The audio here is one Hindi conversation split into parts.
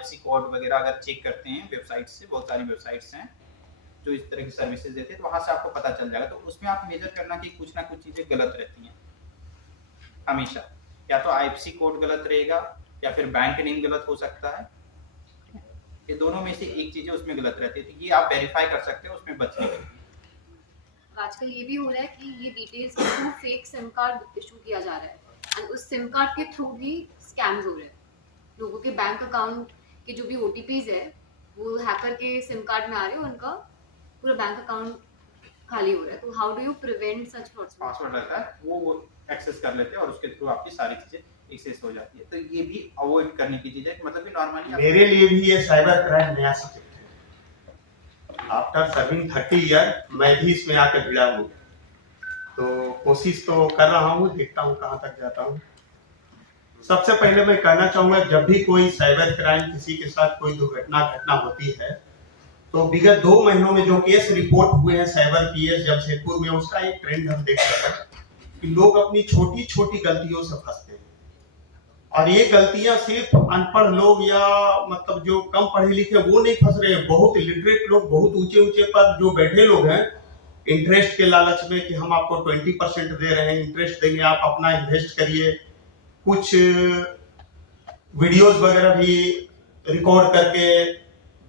IFSC कोड वगैरह अगर चेक करते हैं वेबसाइट से, बहुत सारी वेबसाइट्स हैं जो इस तरह की सर्विसेज देते हैं, तो वहाँ से आपको पता चल जाएगा। तो उसमें आप मेजर करना कि कुछ ना कुछ चीज़ें गलत रहती हैं हमेशा, या तो IFSC कोड गलत रहेगा या फिर बैंक नेम गलत हो सकता है, ये दोनों में से एक चीज़ें उसमें गलत रहती है। तो ये आप वेरीफाई कर सकते हो उसमें बचने के लिए। आजकल ये भी हो रहा है कि ये डिटेल्स के through fake SIM card issue किया जा रहा है एंड उस सिम कार्ड के थ्रू भी स्कैम्स हो रहे हैं। लोगों के बैंक अकाउंट के जो भी OTPs है वो हैकर के सिम कार्ड में आ रहे हैं, उनका पूरा बैंक अकाउंट खाली हो रहा है। तो how do you prevent such frauds? Password रहता है वो एक्सेस कर लेते हैं और उसके थ्रू आपकी सारी चीज़ें एक्सेस हो जाती है। तो ये भी अवॉइड करने की चीज़ है, मतलब कि नॉर्मली मेरे लिए भी ये साइबर क्राइम नया सब्जेक्ट है। आफ्टर सर्विंग 30 ईयर मैं भी इसमें आकर भिड़ा हूँ, तो कोशिश तो कर रहा हूँ, देखता हूँ कहाँ तक जाता हूँ। सबसे पहले मैं कहना चाहूँगा, जब भी कोई साइबर क्राइम किसी के साथ कोई घटना होती है, तो विगत 2 महीनों में जो केस रिपोर्ट हुए हैं साइबर केस जमशेदपुर में, उसका एक ट्रेंड हम देख रहे हैं कि लोग अपनी छोटी छोटी गलतियों से फंसते हैं। और ये गलतियां सिर्फ अनपढ़ लोग या मतलब जो कम पढ़े लिखे वो नहीं फंस रहे हैं, बहुत इलिटरेट लोग, बहुत ऊंचे ऊंचे पर जो बैठे लोग हैं, इंटरेस्ट के लालच में कि हम आपको 20% दे रहे हैं, इंटरेस्ट देंगे, आप अपना इन्वेस्ट करिए, कुछ वीडियोस वगैरह भी रिकॉर्ड करके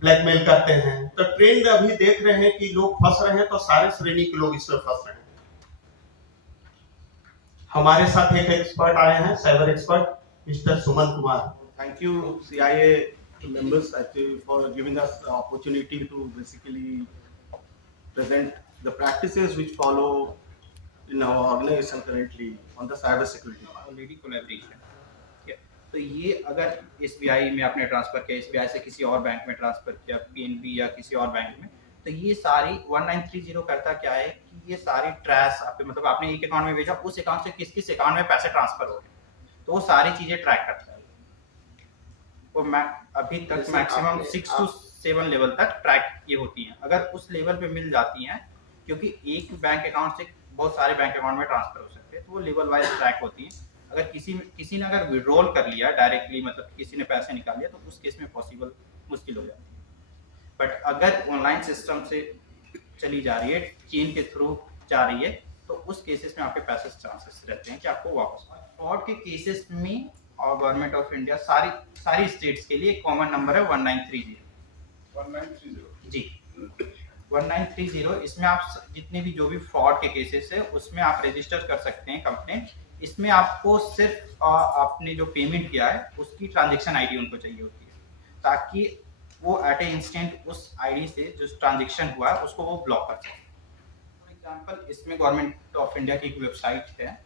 ब्लैकमेल करते हैं। तो ट्रेंड अभी देख रहे हैं कि लोग फंस रहे हैं, तो सारे श्रेणी के लोग इसमें फंस रहे हैं। हमारे साथ एक एक्सपर्ट आए हैं, cyber expert mister Suman Kumar. Thank you CIA members actually for giving us the opportunity to basically present the practices which follow in our organization currently on the cyber security. Already collaboration, ठीक है। तो ये अगर SBI में आपने ट्रांसफर किया, SBI से किसी और बैंक में ट्रांसफर किया, PNB या किसी और बैंक में, तो ये सारी 1930 करता क्या है कि ये सारी ट्रैश आपके, मतलब आपने एक अकाउंट में भेजा, उस अकाउंट से किस किस अकाउंट में पैसे ट्रांसफर हो गए, तो वो सारी चीजें ट्रैक करता है। वो अभी तक मैक्सिमम 6 to 7 लेवल तक ट्रैक ये होती हैं। अगर उस लेवल पे मिल जाती हैं, क्योंकि एक बैंक अकाउंट से बहुत सारे बैंक अकाउंट में ट्रांसफर हो सकते हैं, तो वो लेवल वाइज ट्रैक होती हैं। अगर किसी ने अगर विड्रॉल कर लिया डायरेक्टली, मतलब किसी ने पैसे निकाल लिया, तो उस केस में पॉसिबल मुश्किल हो जाती है। बट अगर ऑनलाइन सिस्टम से चली जा रही है, चेन के थ्रू जा रही है, तो उस केसेस में आपके पैसे चांसेस रहते हैं कि आपको वापस आए। फ्रॉड के केसेस में और गवर्नमेंट ऑफ इंडिया सारी स्टेट्स के लिए कॉमन नंबर है 1930 जी 1930। इसमें आप जितने भी जो भी फ्रॉड के केसेस है उसमें आप रजिस्टर कर सकते हैं कंप्लेंट। इसमें आपको सिर्फ आपने जो पेमेंट किया है उसकी ट्रांजैक्शन आईडी उनको चाहिए होती है, ताकि वो एट ए इंस्टेंट उस आईडी से जो ट्रांजैक्शन हुआ है उसको वो ब्लॉक कर सकें। फॉर एग्जांपल, इसमें गवर्नमेंट ऑफ इंडिया की एक वेबसाइट है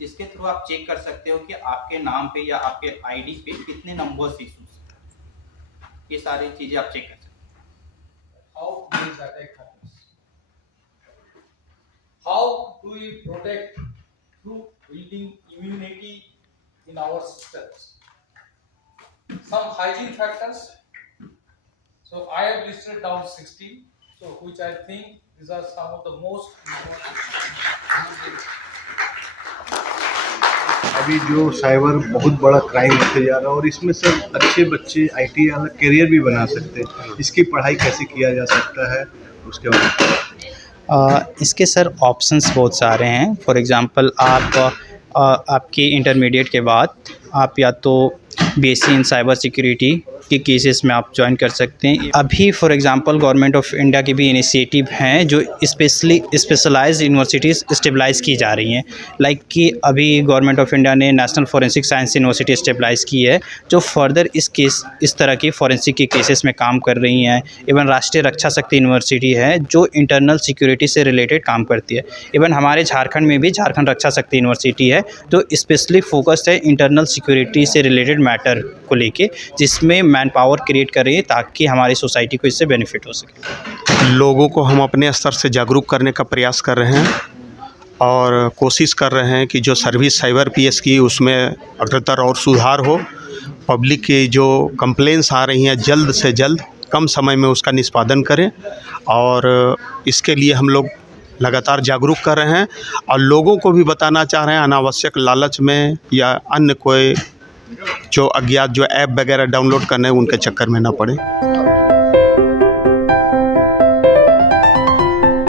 जिसके थ्रू आप चेक कर सकते हो कि आपके नाम पे या आपके आईडी पे कितने नंबर्स इशूज, ये सारी चीजें आप चेक कर सकते हो। How this attack happens? How do we protect through building immunity in our systems? Some hygiene factors. So I have listed down 16, so which I think these are some of the most important. अभी जो साइबर बहुत बड़ा क्राइम होते जा रहा है और इसमें सब अच्छे बच्चे IT वाला करियर भी बना सकते हैं, इसकी पढ़ाई कैसे किया जा सकता है उसके बारे में? इसके सर ऑप्शंस बहुत सारे हैं। फॉर एग्जांपल, आपके इंटरमीडिएट के बाद आप या तो BSc इन साइबर सिक्योरिटी के केसेस में आप ज्वाइन कर सकते हैं। अभी for example government of India की भी इनिशिएटिव हैं जो स्पेशलाइज्ड यूनिवर्सिटीज़ स्टेबलाइज़ की जा रही हैं। लाइक कि अभी गवर्नमेंट ऑफ इंडिया ने national forensic science university stabilise की है जो फर्दर इस तरह की फॉरेंसिक के केसेस में काम कर रही हैं। इवन राष्ट्रीय रक्षा शक्ति यूनिवर्सिटी है जो इंटरनल सिक्योरिटी से रिलेटेड काम करती है। इवन हमारे झारखंड में भी झारखंड रक्षा शक्ति यूनिवर्सिटी है जो स्पेशली फोकस्ड है इंटरनल सिक्योरिटी से रिलेटेड मैटर को लेके, जिसमें मैन पावर क्रिएट कर रही है ताकि हमारी सोसाइटी को इससे बेनिफिट हो सके। लोगों को हम अपने स्तर से जागरूक करने का प्रयास कर रहे हैं और कोशिश कर रहे हैं कि जो सर्विस साइबर PS की उसमें अग्रतर और सुधार हो। पब्लिक की जो कंप्लेंट्स आ रही हैं जल्द से जल्द कम समय में उसका निष्पादन करें, और इसके लिए हम लोग लगातार जागरूक कर रहे हैं और लोगों को भी बताना चाह रहे हैं अनावश्यक लालच में या अन्य कोई जो अज्ञात जो ऐप वगैरह डाउनलोड करने हैं उनके चक्कर में ना पड़े।